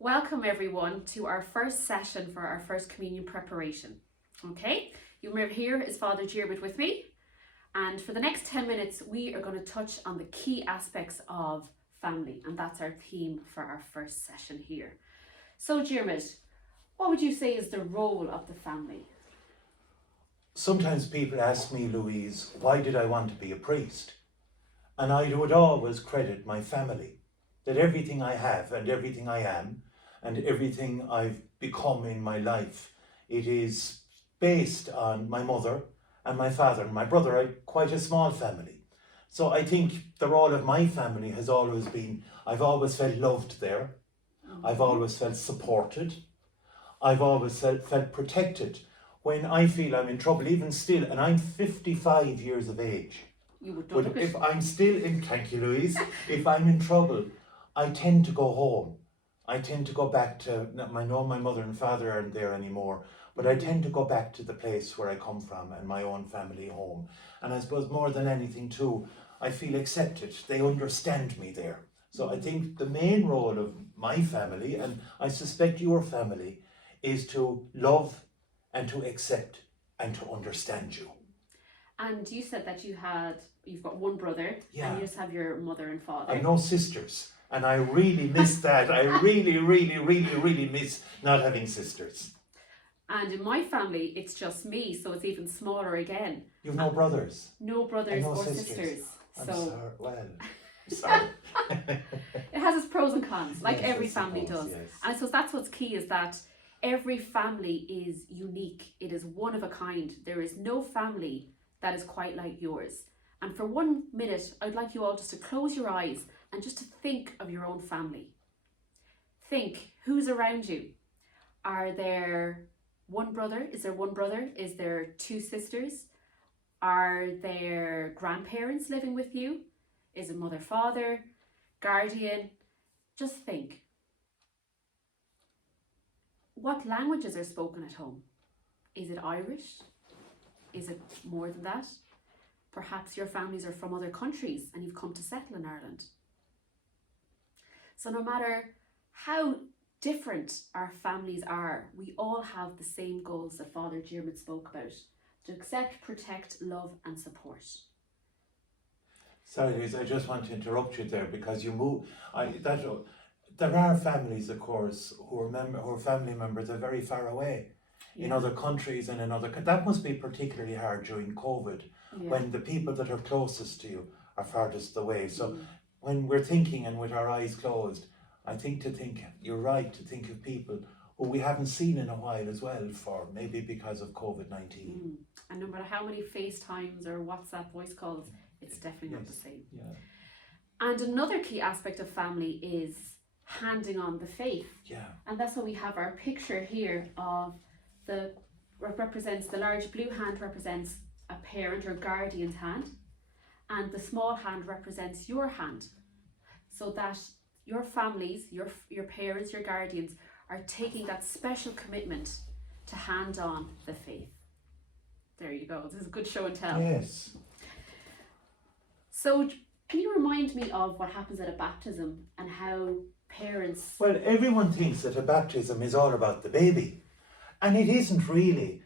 Welcome everyone to our first session for our first communion preparation. Okay, you remember here is Father Diarmuid with me, and for the next 10 minutes we are going to touch on the key aspects of family, and that's our theme for our first session here. So Diarmuid, what would you say is the role of the family? Sometimes people ask me, Louise, why did I want to be a priest? And I would always credit my family, that everything I have and everything I am and everything I've become in my life, it is based on my mother and my father and my brother. I quite a small family. So I think the role of my family has always been, I've always felt loved there. I've always felt supported. I've always felt protected. When I feel I'm in trouble, even still, and I'm 55 years of age. You would But if I'm still in, thank you, Louise, if I'm in trouble, I tend to go home. I tend to go back to, I know my mother and father aren't there anymore, but I tend to go back to the place where I come from and my own family home. And I suppose more than anything too, I feel accepted. They understand me there. So I think the main role of my family, and I suspect your family, is to love and to accept and to understand you. And you said that you've got one brother, Yeah. and you just have your mother and father. I've no sisters, and I really miss that. I really miss not having sisters. And in my family, it's just me, so it's even smaller again. You've no brothers? No brothers And no or sisters. sisters. I'm So sorry. Well, I'm sorry. it has its pros and cons, like Yes, every I family suppose, does. yes. And I suppose that's what's key, is that every family is unique. It is one of a kind. There is no family that is quite like yours. And for 1 minute, I'd like you all just to close your eyes and just to think of your own family. Think, who's around you? Are there one brother? Is there one brother? Is there two sisters? Are there grandparents living with you? Is it mother, father, guardian? Just think. What languages are spoken at home? Is it Irish? Is it more than that? Perhaps your families are from other countries and you've come to settle in Ireland. So no matter how different our families are, we all have the same goals that Father Diarmuid spoke about: to accept, protect, love and support. Sorry, Liz, I just want to interrupt you there because you move. There are families, of course, who are family members are very far away in other countries and in other. That must be particularly hard during COVID, when the people that are closest to you are farthest away. So when we're thinking and with our eyes closed, I think you're right to think of people who we haven't seen in a while as well, for maybe because of COVID-19. And no matter how many FaceTimes or WhatsApp voice calls, it's definitely not the same. Yeah. And another key aspect of family is handing on the faith. Yeah. And that's why we have our picture here of represents the large blue hand represents a parent or guardian's hand, and the small hand represents your hand, so that your families, your parents, your guardians are taking that special commitment to hand on the faith. There you go. This is a good show and tell. Yes. So can you remind me of what happens at a baptism and how parents... Well, everyone thinks that a baptism is all about the baby. And it isn't really.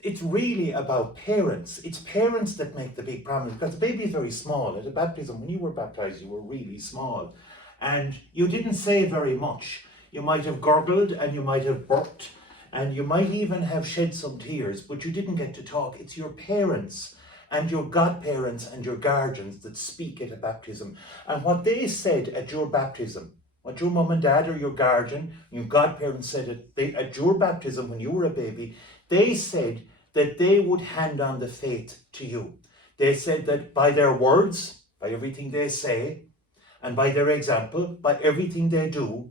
It's really about parents. It's parents that make the big promise, because the baby is very small. At a baptism, when you were baptized, you were really small. And you didn't say very much. You might have gurgled and you might have burped and you might even have shed some tears, but you didn't get to talk. It's your parents and your godparents and your guardians that speak at a baptism. And what they said at your baptism, what your mum and dad or your guardian, your godparents said at your baptism when you were a baby, they said that they would hand on the faith to you. They said that by their words, by everything they say, and by their example, by everything they do,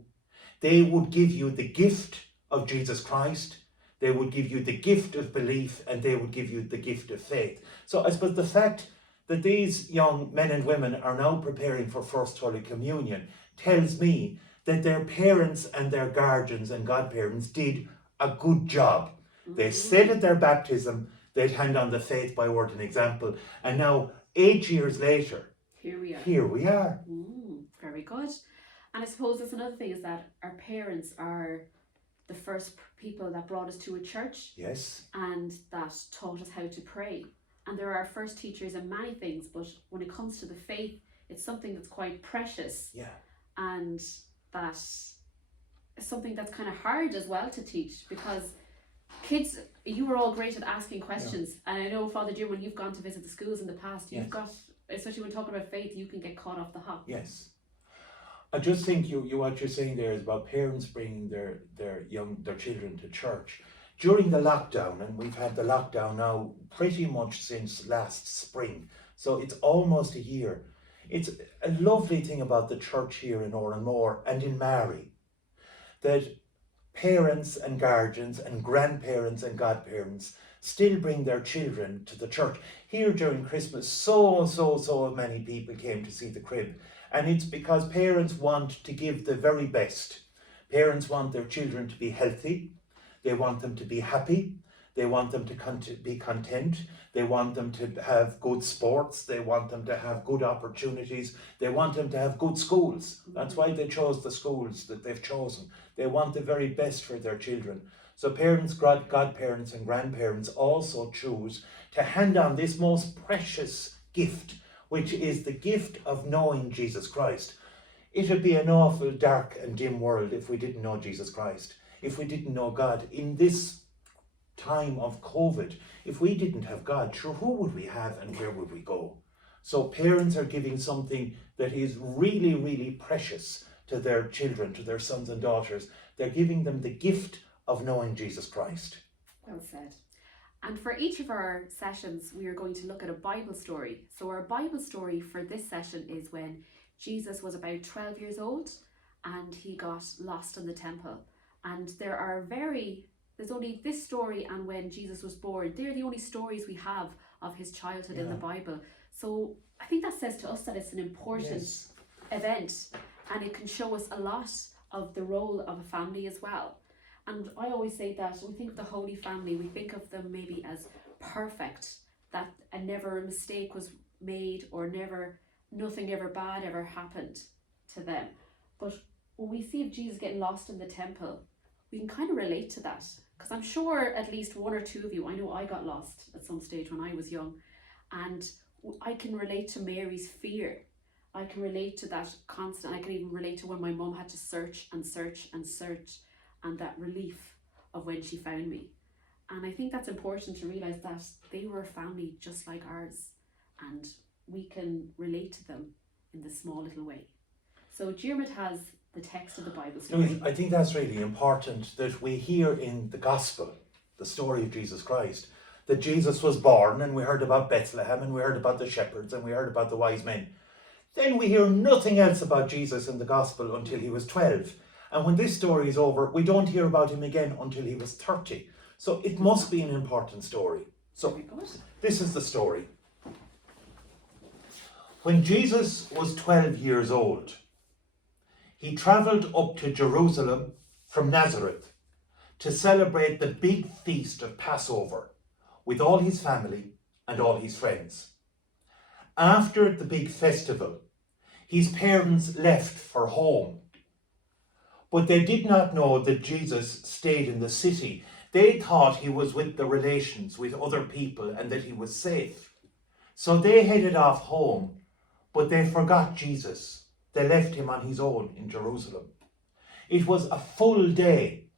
they would give you the gift of Jesus Christ, they would give you the gift of belief, and they would give you the gift of faith. So I suppose the fact that these young men and women are now preparing for First Holy Communion tells me that their parents and their guardians and godparents did a good job. They said at their baptism they'd hand on the faith by word and example, and now 8 years later, Here we are. here we are. Very good. And I suppose that's another thing, is that our parents are the first people that brought us to a church Yes. and that taught us how to pray. And they're our first teachers in many things, but when it comes to the faith, it's something that's quite precious, Yeah. and that is something that's kind of hard as well to teach, because kids, you were all great at asking questions, and I know, Father Jim, when you've gone to visit the schools in the past, you've Yes. got, especially when talking about faith, you can get caught off the hop. Yes. I just think you what you're saying there is about parents bringing their children to church. During the lockdown, and we've had the lockdown now pretty much since last spring, so it's almost a year. It's a lovely thing about the church here in Oranmore and in Mary, that parents and guardians and grandparents and godparents still bring their children to the church. Here during Christmas, so many people came to see the crib. And it's because parents want to give the very best. Parents want their children to be healthy. They want them to be happy. They want them to be content. They want them to have good sports. They want them to have good opportunities. They want them to have good schools. That's why they chose the schools that they've chosen. They want the very best for their children. So parents, godparents and grandparents also choose to hand on this most precious gift, which is the gift of knowing Jesus Christ. It would be an awful dark and dim world if we didn't know Jesus Christ, if we didn't know God. In this time of COVID, if we didn't have God, sure, who would we have and where would we go? So parents are giving something that is really, really precious to their children, to their sons and daughters. They're giving them the gift of knowing Jesus Christ. Well said. And for each of our sessions, we are going to look at a Bible story. So our Bible story for this session is when Jesus was about 12 years old and he got lost in the temple. And there's only this story and when Jesus was born. They're the only stories we have of his childhood in the Bible. So I think that says to us that it's an important event, and it can show us a lot of the role of a family as well. And I always say that when we think of the Holy Family, we think of them maybe as perfect, that never a mistake was made, or nothing ever bad ever happened to them. But when we see of Jesus getting lost in the temple, we can kind of relate to that, because I'm sure at least one or two of you, I know I got lost at some stage when I was young, and I can relate to Mary's fear. I can relate to that constant. I can even relate to when my mum had to search and search and search, and that relief of when she found me. And I think that's important to realise that they were a family just like ours, and we can relate to them in this small little way. So Diarmuid has the text of the Bible story. I think that's really important, that we hear in the Gospel, the story of Jesus Christ, that Jesus was born, and we heard about Bethlehem, and we heard about the shepherds, and we heard about the wise men. Then we hear nothing else about Jesus in the Gospel until he was 12. And when this story is over, we don't hear about him again until he was 30. So it must be an important story. So this is the story. When Jesus was 12 years old, he travelled up to Jerusalem from Nazareth to celebrate the big feast of Passover with all his family and all his friends. After the big festival, his parents left for home. But they did not know that Jesus stayed in the city. They thought he was with the relations, with other people, and that he was safe. So they headed off home, but they forgot Jesus. They left him on his own in Jerusalem. It was a full day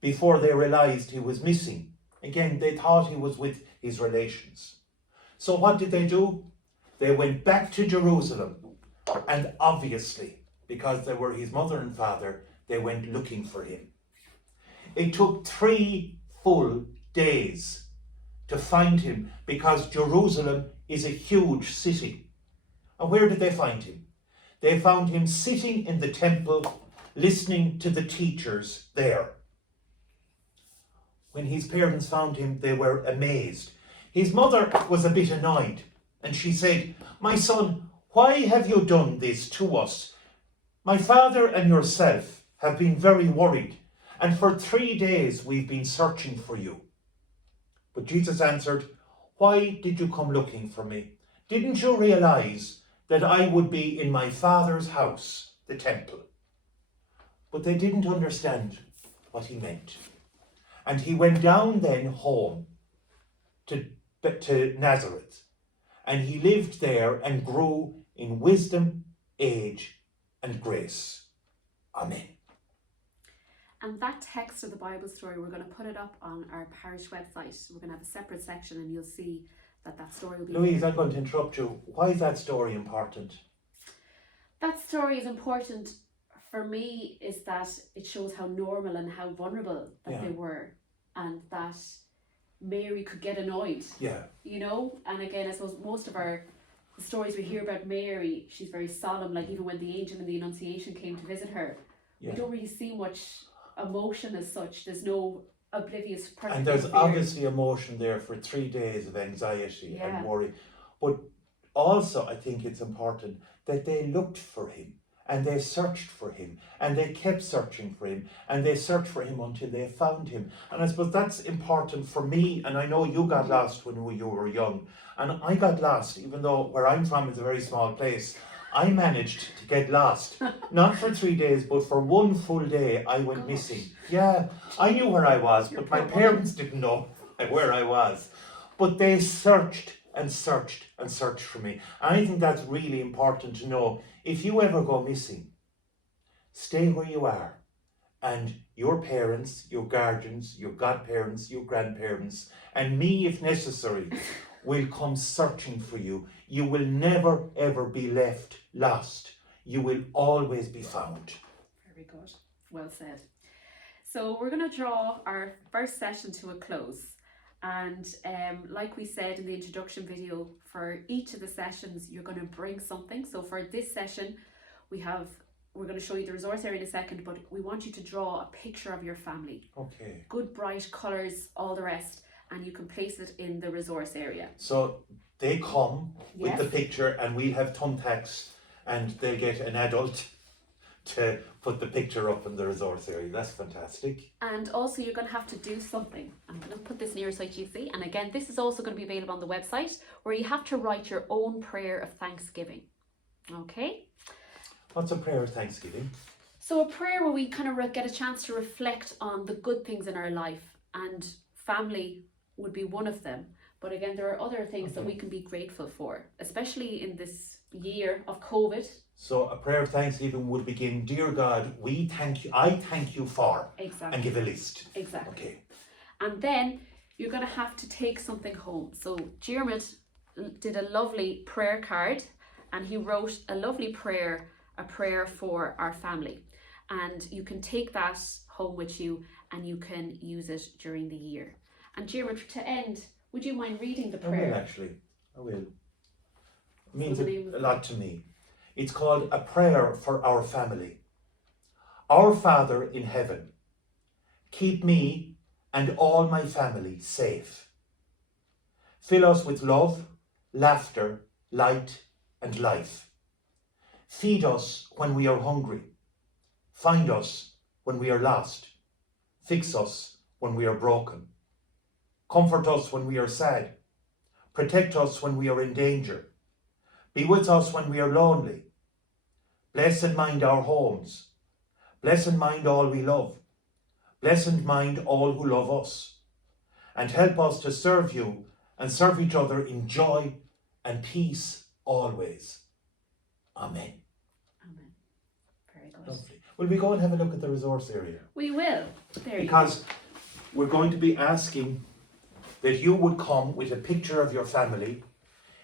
before they realized he was missing. Again, they thought he was with his relations. So what did they do? They went back to Jerusalem, and obviously, because they were his mother and father, they went looking for him. It took 3 full days to find him, because Jerusalem is a huge city. And where did they find him? They found him sitting in the temple, listening to the teachers there. When his parents found him, they were amazed. His mother was a bit annoyed, and she said, "My son, why have you done this to us? My father and yourself have been very worried, and for 3 days we've been searching for you." But Jesus answered, "Why did you come looking for me? Didn't you realize that I would be in my Father's house, the temple?" but they didn't understand what he meant. And he went down then home to Nazareth, and he lived there and grew in wisdom, age, and grace. Amen. And that text of the Bible story, we're going to put it up on our parish website. We're going to have a separate section, and you'll see that story will be Louise, there. I'm going to interrupt you. Why is that story important? That story is important for me, is that it shows how normal and how vulnerable that they were, and that Mary could get annoyed. Yeah. You know, and again, I suppose most of the stories we hear about Mary, she's very solemn. Like even when the angel in the Annunciation came to visit her, we don't really see much emotion as such. There's no oblivious person. And there's obviously emotion there for 3 days of anxiety and worry. But also, I think it's important that they looked for him, and they searched for him, and they kept searching for him, and they searched for him until they found him. And I suppose that's important for me, and I know you got lost when you were young, and I got lost, even though where I'm from is a very small place. I managed to get lost, not for 3 days, but for 1 full day I went missing. Yeah, I knew where I was, but my parents didn't know where I was. But they searched and searched and searched for me. And I think that's really important to know. If you ever go missing, stay where you are, and your parents, your guardians, your godparents, your grandparents, and me if necessary, will come searching for you. You will never ever be left lost. You will always be found. Very good. Well said. So we're going to draw our first session to a close. And like we said in the introduction video, for each of the sessions, you're going to bring something. So for this session, we're going to show you the resource area in a second, but we want you to draw a picture of your family. Okay. Good, bright colours, all the rest, and you can place it in the resource area. So they come with the picture, and we'll have thumbtacks, and they'll get an adult to put the picture up in the resource area. That's fantastic. And also you're going to have to do something. I'm going to put this near so you see. And again, this is also going to be available on the website, where you have to write your own prayer of thanksgiving. Okay? What's a prayer of thanksgiving? So a prayer where we kind of get a chance to reflect on the good things in our life, and family would be one of them. But again, there are other things that we can be grateful for, especially in this year of COVID. So a prayer of thanksgiving would begin, Dear God, we thank you, I thank you for, Exactly. and give a list. Exactly. Okay. And then you're going to have to take something home. So Diarmuid did a lovely prayer card, and he wrote a lovely prayer, a prayer for our family. And you can take that home with you, and you can use it during the year. And Diarmuid, to end, would you mind reading the prayer? I will, actually. I will. It means a lot to me. It's called A Prayer for Our Family. Our Father in heaven, keep me and all my family safe. Fill us with love, laughter, light, and life. Feed us when we are hungry. Find us when we are lost. Fix us when we are broken. Comfort us when we are sad. Protect us when we are in danger. Be with us when we are lonely. Bless and mind our homes. Bless and mind all we love. Bless and mind all who love us. And help us to serve you and serve each other in joy and peace always. Amen. Amen. Very good. Lovely. Will we go and have a look at the resource area? We will. There you go. Because we're going to be asking that you would come with a picture of your family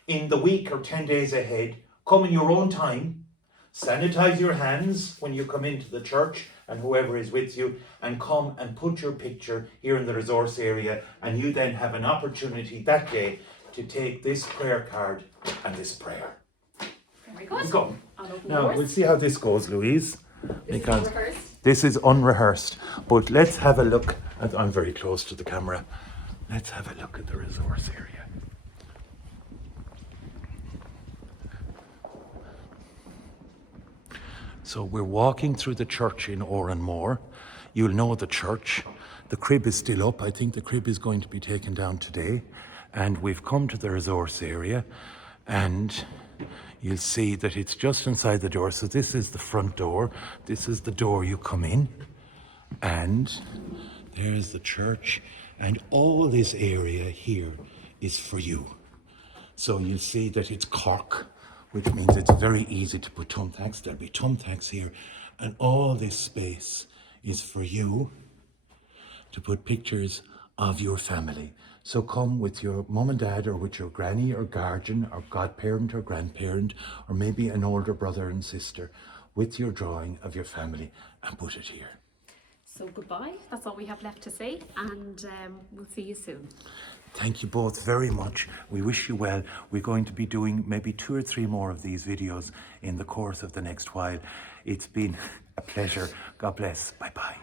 in the week or 10 days ahead. Come in your own time, sanitize your hands when you come into the church and whoever is with you, and come and put your picture here in the resource area, and you then have an opportunity that day to take this prayer card and this prayer. Very good. Go. I'll open Now, yours. we'll see how this goes, Louise. This is unrehearsed. This is unrehearsed, but let's have a look at, I'm very close to the camera. Let's have a look at the resource area. So we're walking through the church in Oranmore. You'll know the church. The crib is still up. I think the crib is going to be taken down today. And we've come to the resource area, and you'll see that it's just inside the door. So this is the front door. This is the door you come in. And there's the church. And all this area here is for you. So you'll see that it's cork, which means it's very easy to put thumbtacks. There'll be thumbtacks here. And all this space is for you to put pictures of your family. So come with your mum and dad, or with your granny or guardian or godparent or grandparent, or maybe an older brother and sister, with your drawing of your family, and put it here. So goodbye, that's all we have left to say, and we'll see you soon. Thank you both very much. We wish you well. We're going to be doing maybe 2 or 3 more of these videos in the course of the next while. It's been a pleasure. God bless. Bye-bye.